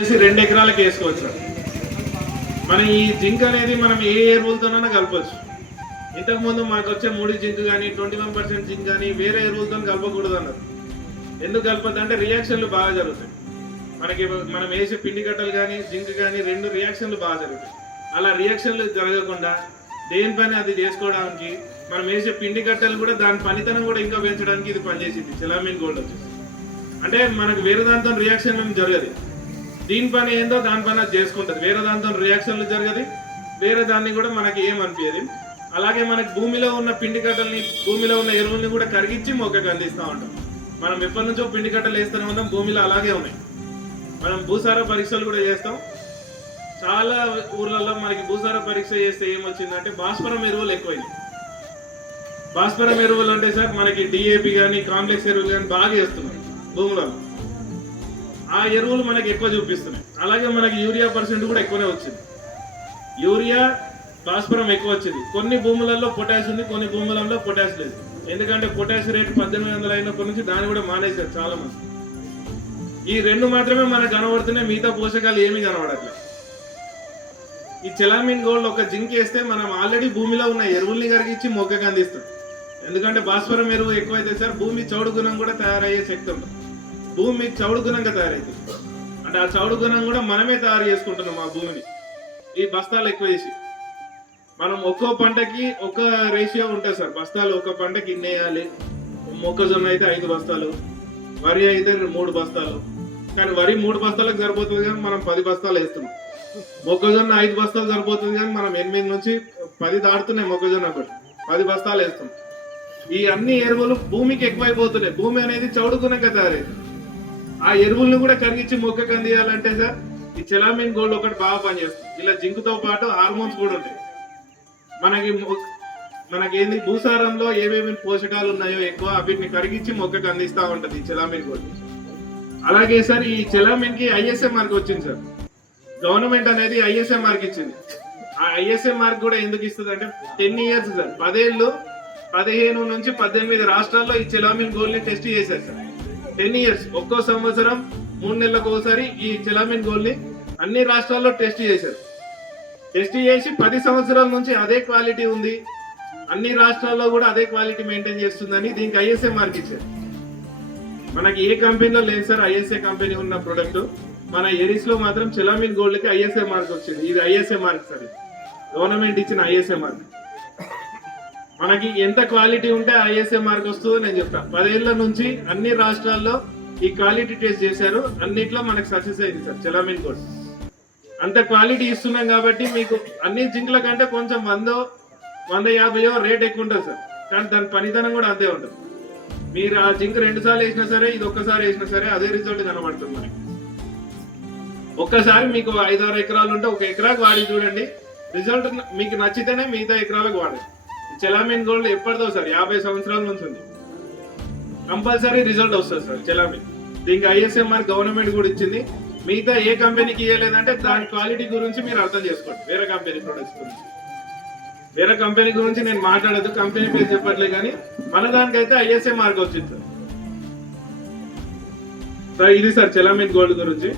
2 ఎకరాలకు వేసుకోవచ్చు. మనం ఈ జింక్ అనేది మనం ఏ ఎరువులతోనైనా కలపచ్చు. ఇంతకుముందు మాకు వచ్చే 3 జింక్ కానీ 21% జింక్ కానీ వేరే ఎరువులతో కలపకూడదు అన్నారు. ఎందుకు కలపద్దు అంటే రియాక్షన్లు బాగా జరుగుతాయి. మనం వేసే పిండి కట్టలు కానీ జింక్ కానీ 2 రియాక్షన్లు బాగా జరుగుతాయి. అలా రియాక్షన్లు జరగకుండా దేని పని అది చేసుకోవడానికి మనం వేసే పిండి కట్టలు కూడా దాని పనితనం కూడా ఇంకా పెంచడానికి ఇది పనిచేసింది చెలామిన్ గోల్డ్ వచ్చేసి. అంటే మనకు వేరే దాంతో రియాక్షన్ జరగదు. దీని పని ఏందో దాని పని అది చేసుకుంటుంది. వేరే దాంతో రియాక్షన్లు జరగదు, వేరే దాన్ని కూడా మనకి ఏమనిపించదు. అలాగే మనకి భూమిలో ఉన్న పిండి కట్టల్ని భూమిలో ఉన్న ఎరువుల్ని కూడా కరిగించి మొక్కకు అందిస్తూ ఉంటాం. మనం ఎప్పటి నుంచో పిండి కట్టలు వేస్తూనే ఉంటాం, భూమిలో అలాగే ఉన్నాయి. మనం భూసార పరీక్షలు కూడా చేస్తాం. చాలా ఊర్లలో మనకి భూసార పరీక్ష చేస్తే ఏమొచ్చిందంటే భాస్వరం ఎరువులు ఎక్కువైనాయి. భాస్వరం ఎరువులు అంటే సార్ మనకి డిఏపి కానీ కాంప్లెక్స్ ఎరువులు కానీ బాగా వేస్తున్నాయి భూములలో. ఆ ఎరువులు మనకి ఎక్కువ చూపిస్తున్నాయి. అలాగే మనకి యూరియా పర్సెంట్ కూడా ఎక్కువనే వచ్చింది. యూరియా భాస్వరం ఎక్కువ వచ్చింది. కొన్ని భూములలో పొటాష్ ఉంది, కొన్ని భూములలో పొటాష్ లేదు. ఎందుకంటే పొటాష్ రేటు 1800 అయినప్పటి నుంచి దాన్ని కూడా మానేశారు చాలా మంది. ఈ 2 మాత్రమే మనకు కనబడుతున్నాయి, మిగతా పోషకాలు ఏమీ కనబడట్లేదు. ఈ చెలామిన్ గోల్డ్ ఒక జింక్ వేస్తే మనం ఆల్రెడీ భూమిలో ఉన్న ఎరువుల్ని కరిగించి మొక్కకు అందిస్తాం. ఎందుకంటే భాస్వరం ఎరువు ఎక్కువైతే సార్ భూమి చౌడు గుణం కూడా తయారయ్యే శక్తి ఉంటుంది. భూమి చౌడు గుణంగా తయారైతుంది. అంటే ఆ చౌడు గుణం కూడా మనమే తయారు చేసుకుంటున్నాం ఆ భూమిని. ఈ బస్తాలు ఎక్కువ వేసి మనం ఒక్కో పంటకి ఒక రేషియో ఉంటుంది సార్. బస్తాలు ఒక పంటకి ఇన్ని వేయాలి. మొక్కజొన్న అయితే 5 బస్తాలు, వరి అయితే 3 బస్తాలు. కానీ వరి 3 బస్తాలకు సరిపోతుంది కానీ మనం 10 బస్తాలు వేస్తున్నాం. మొక్కజొన్న 5 బస్తాలు సరిపోతుంది కానీ మనం 8 నుంచి 10 దాటుతున్నాయి. మొక్కజొన్న కూడా 10 బస్తాలు వేస్తాం. ఈ అన్ని ఎరువులు భూమికి ఎక్కువైపోతున్నాయి. భూమి అనేది చౌడు గుణంగా తయారైంది. ఆ ఎరువులను కూడా కరిగించి మొక్కకు అందియాలంటే సార్ ఈ చెలామిన్ గోల్డ్ ఒకటి బాగా పనిచేస్తుంది. ఇలా జింకుతో పాటు హార్మోన్స్ కూడా ఉంటాయి. మనకి ఏంది భూసారంలో ఏమేమి పోషకాలు ఉన్నాయో ఎక్కువ వీటిని కరిగించి మొక్కకు అందిస్తూ ఉంటుంది ఈ చెలామిన్ గోల్డ్. అలాగే సార్ ఈ చెలామిన్ కి ఐఎస్ఐ మార్క్ వచ్చింది సార్. గవర్నమెంట్ అనేది ఐఎస్ఐ మార్క్ ఇచ్చింది. ఆ ఐఎస్ఐ మార్క్ కూడా ఎందుకు ఇస్తుంది అంటే 10 ఇయర్స్ సార్, 10 ఏళ్ళు 15 నుంచి 18 రాష్ట్రాల్లో ఈ చెలామిన్ గోల్డ్ ని టెస్ట్ చేశారు సార్. 10 ఇయర్స్, ఒక్కో సంవత్సరం 3 నెలలకు ఒకసారి ఈ చెలామిన్ గోల్డ్ ని అన్ని రాష్ట్రాల్లో టెస్ట్ చేశారు. టెస్ట్ చేసి 10 సంవత్సరాల నుంచి అదే క్వాలిటీ ఉంది, అన్ని రాష్ట్రాల్లో కూడా అదే క్వాలిటీ మెయింటైన్ చేస్తుందని దీనికి ఐఎస్ఐ మార్క్ ఇచ్చారు. మనకి ఏ కంపెనీలో లేదు సార్ ఐఎస్ఐ కంపెనీ ఉన్న ప్రొడక్ట్. మన ఎరిస్ లో మాత్రం చెలామిన్ గోల్డ్ కి ఐఎస్ఐ మార్క్ వచ్చింది. ఇది ఐఎస్ఐ మార్క్ సార్, గవర్నమెంట్ ఇచ్చిన ఐఎస్ఐ మార్క్. మనకి ఎంత క్వాలిటీ ఉంటే ఐఎస్ఐ మార్క్ వస్తుందో నేను చెప్తాను. 10 ఏళ్ల నుంచి అన్ని రాష్ట్రాల్లో ఈ క్వాలిటీ టెస్ట్ చేశారు, అన్నిట్లో మనకి సక్సెస్ అయింది సార్ చెలామిన్ గోల్డ్. అంత క్వాలిటీ ఇస్తున్నాం కాబట్టి మీకు అన్ని జింక్ల కంటే కొంచెం 100-150 రేట్ ఎక్కువ ఉంటుంది సార్. కానీ దాని పనితనం కూడా అంతే ఉంటుంది. మీరు ఆ జింక్ 2 సార్లు వేసినా సరే, ఇది ఒక్కసారి వేసినా సరే అదే రిజల్ట్ కనబడుతుంది మనకి. ఒక్కసారి మీకు 5-6 ఎకరాలు ఉంటే 1 ఎకరాకు వాడి చూడండి, రిజల్ట్ మీకు నచ్చితేనే మిగతా ఎకరాలకు వాడండి. చెలామిన్ గోల్డ్ ఎప్పటిదో సార్ 50 సంవత్సరాల నుంచి ఉంది. కంపల్సరీ రిజల్ట్ వస్తుంది సార్ చెలామిన్. దీనికి ఐఎస్ఐ మార్క్ గవర్నమెంట్ కూడా ఇచ్చింది. మిగతా ఏ కంపెనీకి ఇవ్వలేదంటే దాని క్వాలిటీ గురించి మీరు అర్థం చేసుకోండి. వేరే కంపెనీ ప్రొడక్ట్స్ గురించి, వేరే కంపెనీ గురించి నేను మాట్లాడదు, కంపెనీ పేరు చెప్పట్లేదు. కానీ మన దానికైతే ఐఎస్ఐ మార్క్ వచ్చింది సార్. ఇది సార్ చెలామిన్ గోల్డ్ గురించి.